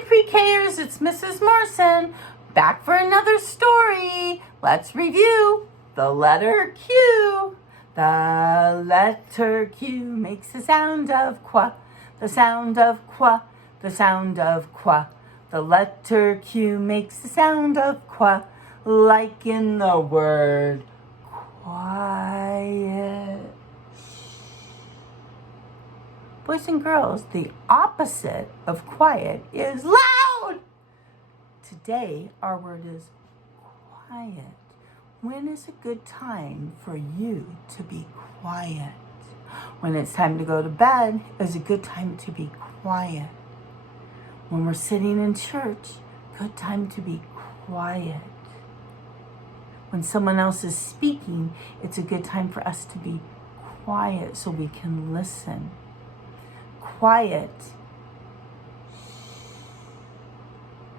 Hi, PreKers, it's Mrs. Morrison, back for another story. Let's review the letter Q. The letter Q makes the sound of qua, the sound of qua, the sound of qua. The letter Q makes the sound of qua, like in the word quiet. Boys and girls, the opposite of quiet is loud. Today, our word is quiet. When is a good time for you to be quiet? When it's time to go to bed is a good time to be quiet. When we're sitting in church, good time to be quiet. When someone else is speaking, it's a good time for us to be quiet so we can listen. Quiet.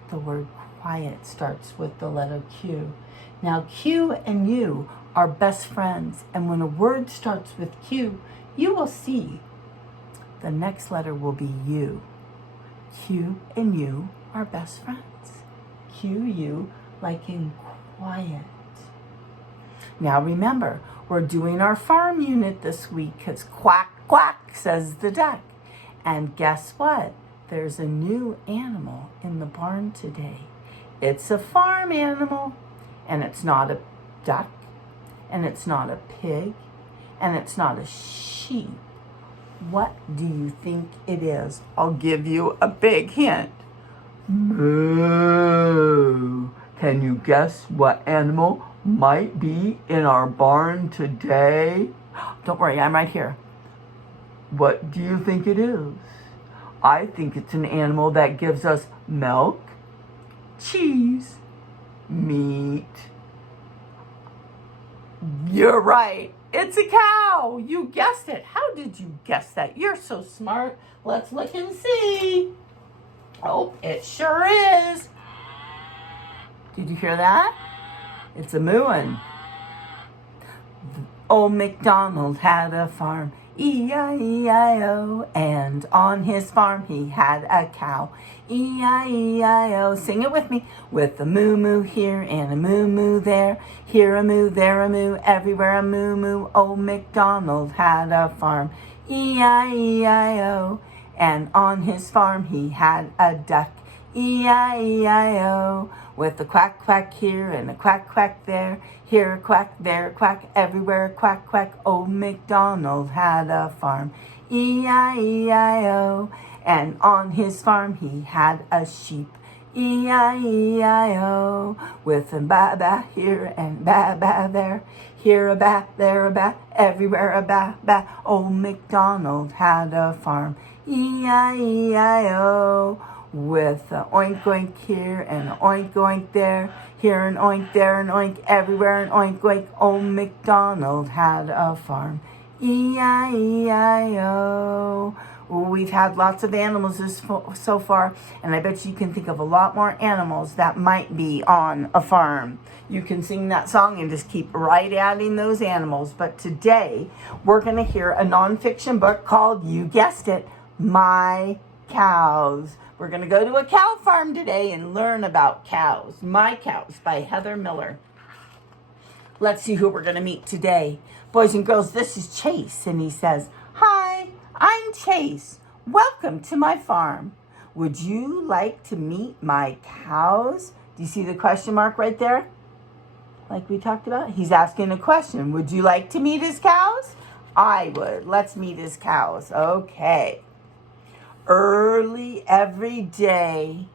The word quiet starts with the letter Q. Now, Q and you are best friends, and when a word starts with Q, you will see the next letter will be U. Q and you are best friends. Q, U, like in quiet. Now remember, we're doing our farm unit this week because quack, quack, says the duck. And guess what? There's a new animal in the barn today. It's a farm animal, and it's not a duck, and it's not a pig, and it's not a sheep. What do you think it is? I'll give you a big hint. Moo. Can you guess what animal might be in our barn today? Don't worry, I'm right here. What do you think it is? I think it's an animal that gives us milk, cheese, meat. You're right. It's a cow. You guessed it. How did you guess that? You're so smart. Let's look and see. Oh, it sure is. Did you hear that? It's a mooing. Old MacDonald had a farm, E-I-E-I-O, and on his farm he had a cow, E-I-E-I-O. Sing it with me. With a moo-moo here and a moo-moo there, here a moo, there a moo, everywhere a moo-moo. Old MacDonald had a farm, E-I-E-I-O, and on his farm he had a duck, E-I-E-I-O, with a quack, quack here and a quack, quack there, here a quack, there a quack, everywhere a quack, quack. Old MacDonald had a farm, E-I-E-I-O, and on his farm he had a sheep, E-I-E-I-O, with a ba-ba here and ba-ba there, here a ba, there a ba, everywhere a ba-ba. Old MacDonald had a farm, E-I-E-I-O, with an oink oink here and an oink oink there, here an oink, there an oink, everywhere an oink oink. Old MacDonald had a farm, E-I-E-I-O. We've had lots of animals so far, and I bet you can think of a lot more animals that might be on a farm. You can sing that song and just keep right adding those animals. But today, we're going to hear a nonfiction book called, you guessed it, My Cows. We're going to go to a cow farm today and learn about cows. My Cows by Heather Miller. Let's see who we're going to meet today. Boys and girls, this is Chase, and he says, "Hi, I'm Chase. Welcome to my farm. Would you like to meet my cows?" Do you see the question mark right there? Like we talked about? He's asking a question. Would you like to meet his cows? I would. Let's meet his cows. Okay. Early every day,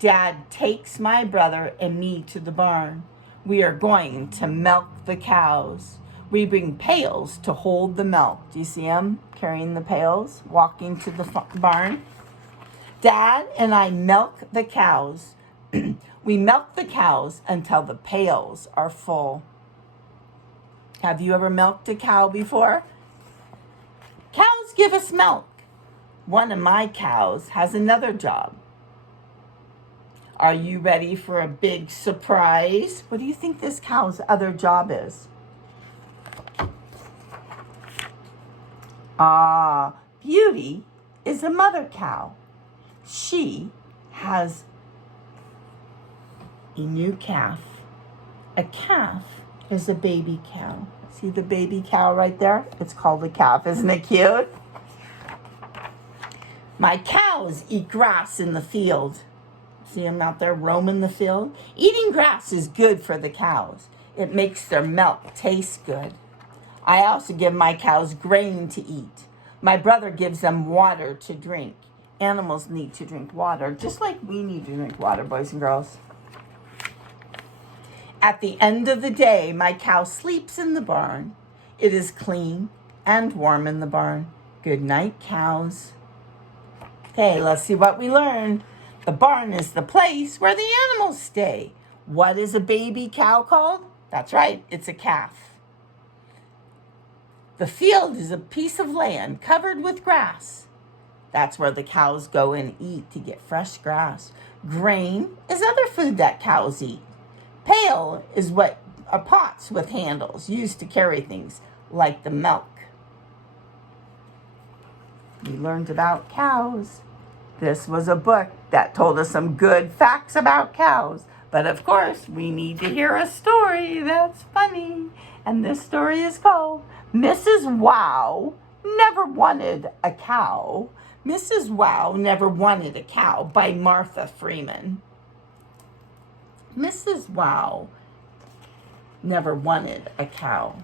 Dad takes my brother and me to the barn. We are going to milk the cows. We bring pails to hold the milk. Do you see him carrying the pails, walking to the barn? Dad and I milk the cows. We milk the cows until the pails are full. Have you ever milked a cow before? Cows give us milk. One of my cows has another job. Are you ready for a big surprise? What do you think this cow's other job is? Beauty is a mother cow. She has a new calf. A calf is a baby cow. See the baby cow right there? It's called a calf. Isn't it cute? My cows eat grass in the field. See them out there roaming the field? Eating grass is good for the cows. It makes their milk taste good. I also give my cows grain to eat. My brother gives them water to drink. Animals need to drink water, just like we need to drink water, boys and girls. At the end of the day, my cow sleeps in the barn. It is clean and warm in the barn. Good night, cows. Okay, let's see what we learned. The barn is the place where the animals stay. What is a baby cow called? That's right, it's a calf. The field is a piece of land covered with grass. That's where the cows go and eat to get fresh grass. Grain is other food that cows eat. Pail is what are pots with handles used to carry things like the milk. We learned about cows. This was a book that told us some good facts about cows. But of course, we need to hear a story that's funny. And this story is called Mrs. Wow Never Wanted a Cow. Mrs. Wow Never Wanted a Cow by Martha Freeman. Mrs. Wow never wanted a cow.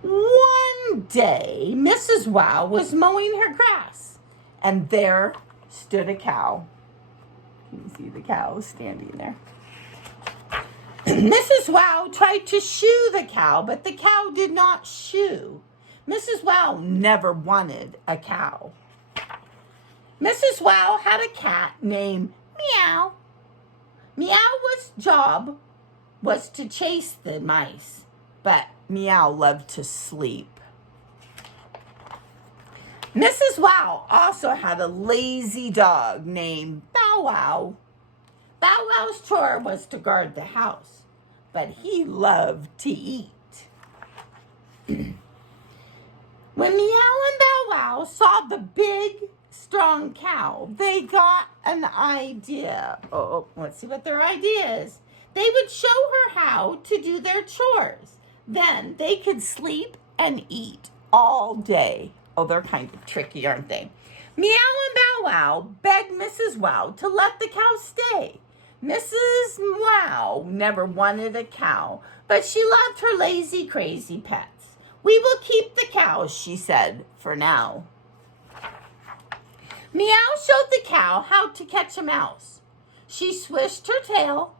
One day, Mrs. Wow was mowing her grass, and there stood a cow. You can see the cow standing there. Mrs. Wow tried to shoo the cow, but the cow did not shoo. Mrs. Wow never wanted a cow. Mrs. Wow had a cat named Meow. Meow's job was to chase the mice, but Meow loved to sleep. Mrs. Wow also had a lazy dog named Bow Wow. Bow Wow's chore was to guard the house, but he loved to eat. When Meow and Bow Wow saw the big, strong cow, they got an idea. Oh, let's see what their idea is. They would show her how to do their chores. Then they could sleep and eat all day. Oh, they're kind of tricky, aren't they? Meow and Bow Wow begged Mrs. Wow to let the cow stay. Mrs. Wow never wanted a cow, but she loved her lazy, crazy pets. We will keep the cows, she said, for now. Meow showed the cow how to catch a mouse. She swished her tail,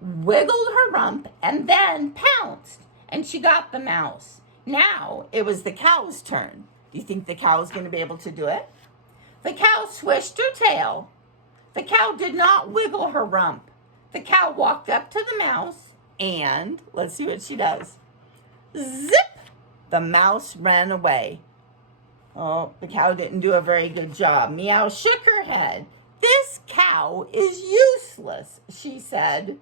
wiggled her rump, and then pounced, and she got the mouse. Now it was the cow's turn. Do you think the cow is going to be able to do it? The cow swished her tail. The cow did not wiggle her rump. The cow walked up to the mouse, and let's see what she does. Zip! The mouse ran away. Oh, the cow didn't do a very good job. Meow shook her head. This cow is useless, she said.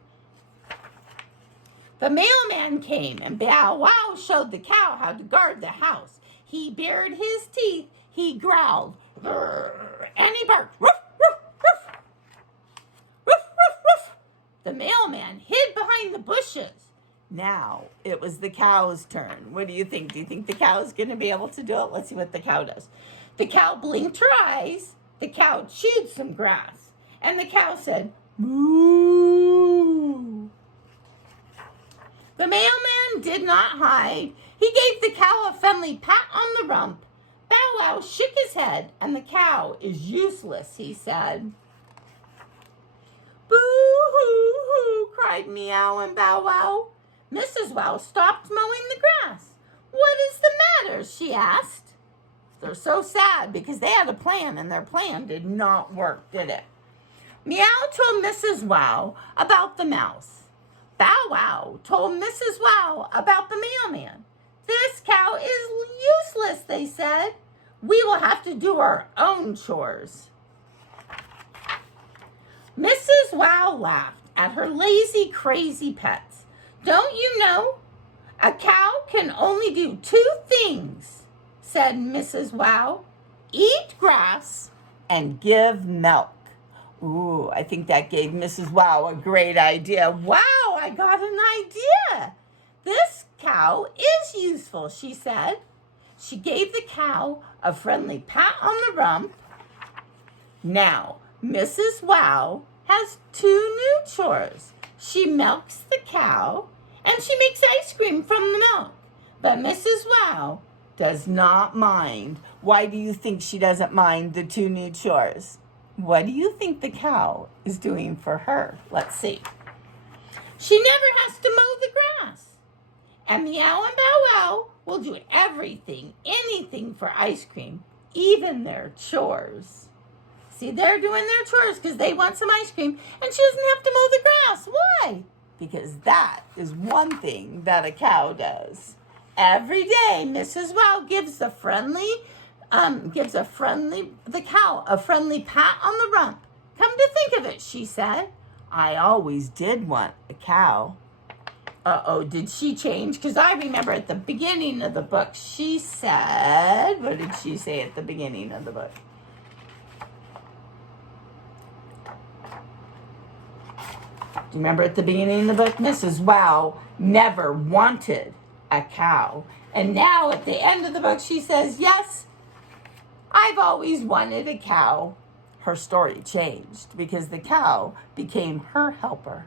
The mailman came, and Bow Wow showed the cow how to guard the house. He bared his teeth, he growled, and he barked, woof, woof, woof, woof, woof, woof. The mailman hid behind the bushes. Now it was the cow's turn. What do you think? Do you think the cow is going to be able to do it? Let's see what the cow does. The cow blinked her eyes. The cow chewed some grass. And the cow said, moo. The mailman did not hide. He gave the cow a friendly pat on the rump. Bow Wow shook his head, and the cow is useless, he said. Boo-hoo-hoo, cried Meow and Bow Wow. Mrs. Wow stopped mowing the grass. What is the matter? She asked. They're so sad because they had a plan and their plan did not work, did it? Meow told Mrs. Wow about the mouse. Bow Wow told Mrs. Wow about the mailman. This cow is useless, they said. We will have to do our own chores. Mrs. Wow laughed at her lazy, crazy pets. Don't you know? A cow can only do two things, said Mrs. Wow. Eat grass and give milk. Ooh, I think that gave Mrs. Wow a great idea. Wow, I got an idea. This cow is useful, she said. She gave the cow a friendly pat on the rump. Now, Mrs. Wow has 2 new chores. She milks the cow and she makes ice cream from the milk. But Mrs. Wow does not mind. Why do you think she doesn't mind the 2 new chores? What do you think the cow is doing for her? Let's see. She never has to mow the grass. And Meow and Bow Wow will do everything, anything for ice cream, even their chores. See, they're doing their chores because they want some ice cream, and she doesn't have to mow the grass. Why? Because that is one thing that a cow does. Every day, Mrs. Wow gives the cow a friendly pat on the rump. Come to think of it, she said, I always did want a cow. Uh-oh, did she change? Because I remember at the beginning of the book, she said, what did she say at the beginning of the book? Do you remember at the beginning of the book? Mrs. Wow never wanted a cow. And now at the end of the book, she says, yes, I've always wanted a cow. Her story changed because the cow became her helper.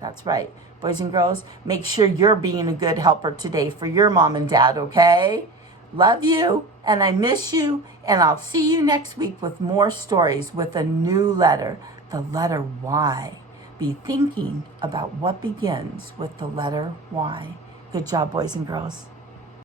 That's right. Boys and girls, make sure you're being a good helper today for your mom and dad, okay? Love you, and I miss you, and I'll see you next week with more stories with a new letter, the letter Y. Be thinking about what begins with the letter Y. Good job, boys and girls.